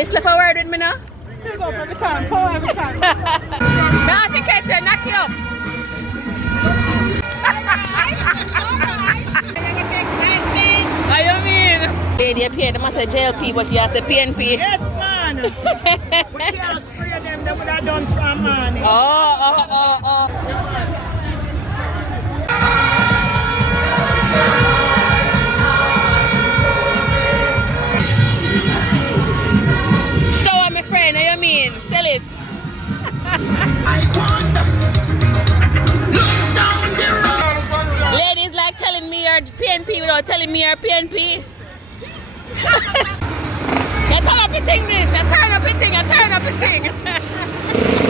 Miss left a word with me now? Pick up every time, pour every time. Now if you catch you, knock you up. What you mean? Lady, you pay them as a JLP, but you have the PNP. Yes, man. We can't spray them, they would have done from morning. Oh. Show my friend, what you mean? Sell it. Ladies like telling me you're PNP without telling me you're PNP. You turn up a thing this, you turn up a thing, you turn up a thing.